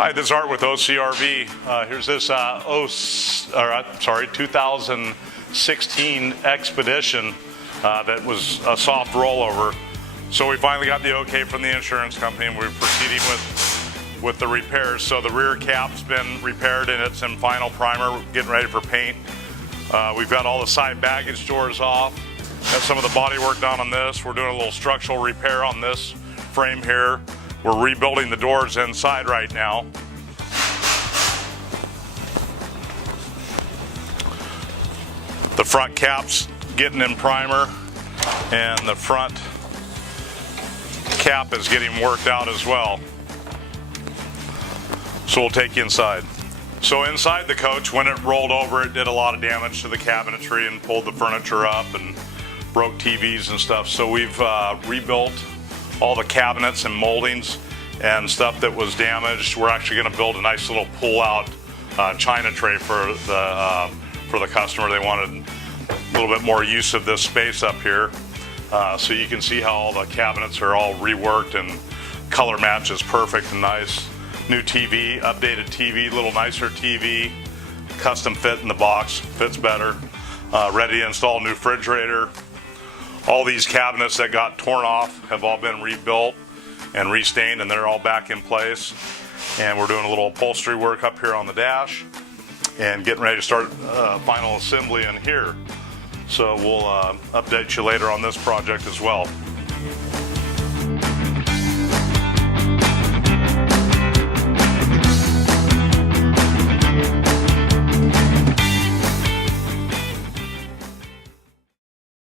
Hi, this is Art with OCRV. Here's this 2016 Expedition that was a soft rollover. So we finally got the okay from the insurance company, and we're proceeding with the repairs. So the rear cap's been repaired and it's in final primer, getting ready for paint. We've got all the side baggage doors off. Got some of the body work done on this. We're doing a little structural repair on this frame here. We're rebuilding the doors inside right now. The front cap's getting in primer, and the front cap is getting worked out as well. So we'll take you inside. So inside the coach, when it rolled over, it did a lot of damage to the cabinetry and pulled the furniture up and broke TVs and stuff. So we've rebuilt all the cabinets and moldings and stuff that was damaged. We're actually going to build a nice little pull-out china tray for the customer. They wanted a little bit more use of this space up here. So you can see how all the cabinets are all reworked and color match is perfect and nice. New TV, updated TV, little nicer TV, custom fit in the box, fits better. Ready to install new refrigerator. All these cabinets that got torn off have all been rebuilt and restained, and they're all back in place. And we're doing a little upholstery work up here on the dash and getting ready to start final assembly in here. So we'll update you later on this project as well.